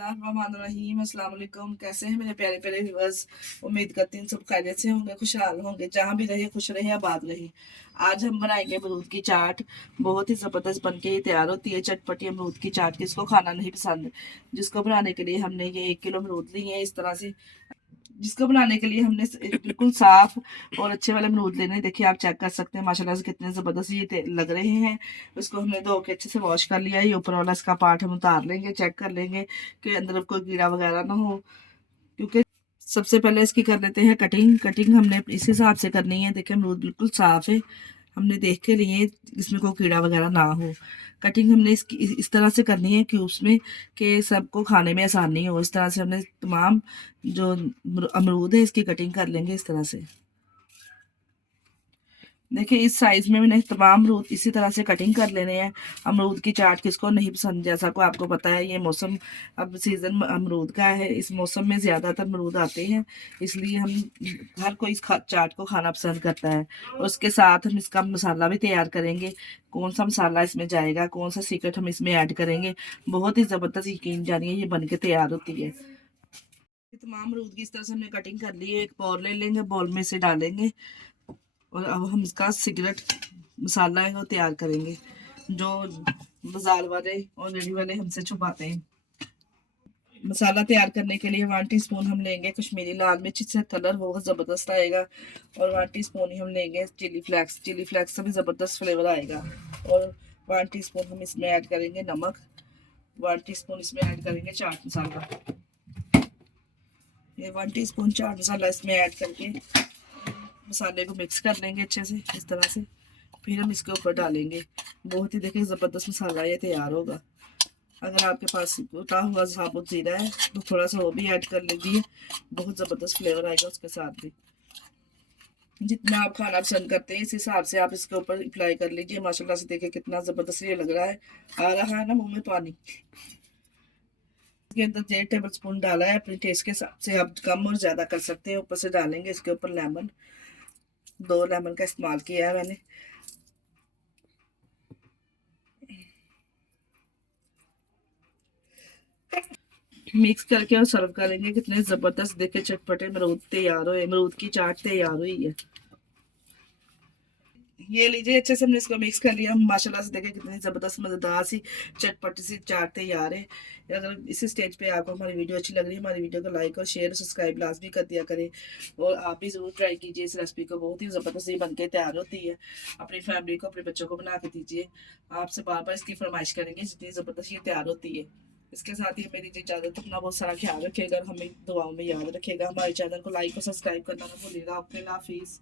रहीम अस्सलाम वालेकुम। कैसे हैं मेरे प्यारे प्यारे व्यूअर्स। उम्मीद करती हूँ सब खैरियत से होंगे, खुशहाल होंगे, जहाँ भी रहे खुश रहे आबाद रहे। आज हम बनाएंगे अमरूद की चाट। बहुत ही ज़बरदस्त बनके ये तैयार होती है चटपटी अमरूद की चाट। किसको खाना नहीं पसंद। जिसको बनाने के लिए हमने ये 1 किलो अमरूद लिए हैं इस तरह से। जिसको बनाने के लिए हमने बिल्कुल साफ और अच्छे वाले अमरूद लेने हैं। देखिए आप चेक कर सकते हैं माशाल्लाह से कितने ज़बरदस्त ये लग रहे हैं। उसको हमने धो के अच्छे से वॉश कर लिया है। ये ऊपर वाला इसका पार्ट हम उतार लेंगे, चेक कर लेंगे कि अंदर कोई कीड़ा वगैरह ना हो। क्योंकि सबसे पहले इसकी कर लेते हैं कटिंग। कटिंग हमने इस हिसाब से करनी है। देखिए अमरूद बिल्कुल साफ है, हमने देख के लिए इसमें कोई कीड़ा वगैरह ना हो। कटिंग हमने इसकी इस तरह से करनी है क्यूब्स में कि सबको खाने में आसानी हो। इस तरह से हमने तमाम जो अमरूद है इसकी कटिंग कर लेंगे इस तरह से। देखिए इस साइज में मैंने तमाम अमरूद इसी तरह से कटिंग कर लेने हैं। अमरूद की चाट किसको नहीं पसंद, जैसा को आपको पता है ये मौसम अब सीज़न अमरूद का है। इस मौसम में ज़्यादातर अमरूद आते हैं, इसलिए हम हर कोई इस चाट को खाना पसंद करता है। और उसके साथ हम इसका मसाला भी तैयार करेंगे। कौन सा मसाला इसमें जाएगा, कौन सा सीक्रेट हम इसमें ऐड करेंगे, बहुत ही ज़बरदस्त यकीन जानिए ये बन के तैयार होती है। तमाम अमरूद की इस तरह से हमने कटिंग कर ली है। एक बाउल ले लेंगे, बाउल में से डालेंगे और अब हम इसका सिगरेट मसाला है वो तैयार करेंगे, जो बाजार वाले और रेडी वाले हमसे छुपाते हैं। मसाला तैयार करने के लिए 1 टीस्पून हम लेंगे कश्मीरी लाल मिर्च, इससे कलर बहुत ज़बरदस्त आएगा। और 1 टीस्पून ही हम लेंगे चिली फ्लेक्स। चिली फ्लेक्स से भी ज़बरदस्त फ्लेवर आएगा। और 1 टीस्पून हम इसमें ऐड करेंगे नमक। 1 टीस्पून इसमें ऐड करेंगे चाट मसाला। ये 1 टीस्पून चाट मसाला इसमें ऐड करके मसाले को मिक्स कर लेंगे अच्छे से इस तरह से। फिर हम इसके ऊपर डालेंगे। बहुत ही देखिए ज़बरदस्त मसाला ये तैयार होगा। अगर आपके पास उता हुआ साबुत ज़ीरा है तो थोड़ा सा वो भी ऐड कर लीजिए, बहुत ज़बरदस्त फ्लेवर आएगा उसके साथ भी। जितना आप खाना पसंद करते हैं इस हिसाब से आप इसके ऊपर अप्लाई कर लीजिए। माशाल्लाह से देखिए कितना ज़बरदस्त ये लग रहा है, आ रहा है ना मुंह में पानी। इसके अंदर 1 टेबल स्पून डाला है, अपने टेस्ट के हिसाब से आप कम और ज़्यादा कर सकते हैं। ऊपर से डालेंगे इसके ऊपर लेमन। 2 लेमन का इस्तेमाल किया है मैंने। मिक्स करके और सर्व करेंगे। कितने ज़बरदस्त देखे चटपटे अमरूद तैयार हुए, अमरूद की चाट तैयार हुई है। ये लीजिए अच्छे से हमने इसको मिक्स कर लिया। माशाल्लाह से देखें कितनी ज़बरदस्त मज़ेदार सी चटपटी सी चाट तैयार है। अगर इसी स्टेज पे आपको हमारी वीडियो अच्छी लग रही है, हमारी वीडियो को लाइक और शेयर सब्सक्राइब लाजमी कर दिया करें। और आप भी ज़रूर ट्राई कीजिए इस रेसिपी को, बहुत ही ज़बरदस्त ही बन के तैयार होती है। अपनी फैमिली को अपने बच्चों को बना के दीजिए। आपसे बार बार इसकी फरमाइश करेंगे जितनी ज़बरदस्त ये तैयार होती है। इसके साथ ही मेरी इजाज़त, अपना बहुत सारा ख्याल रखिएगा, हमें दुआओं में याद रखिएगा। हमारे चैनल को लाइक और सब्सक्राइब करना ना भूलिएगा। ओके, अल्लाह हाफिज़।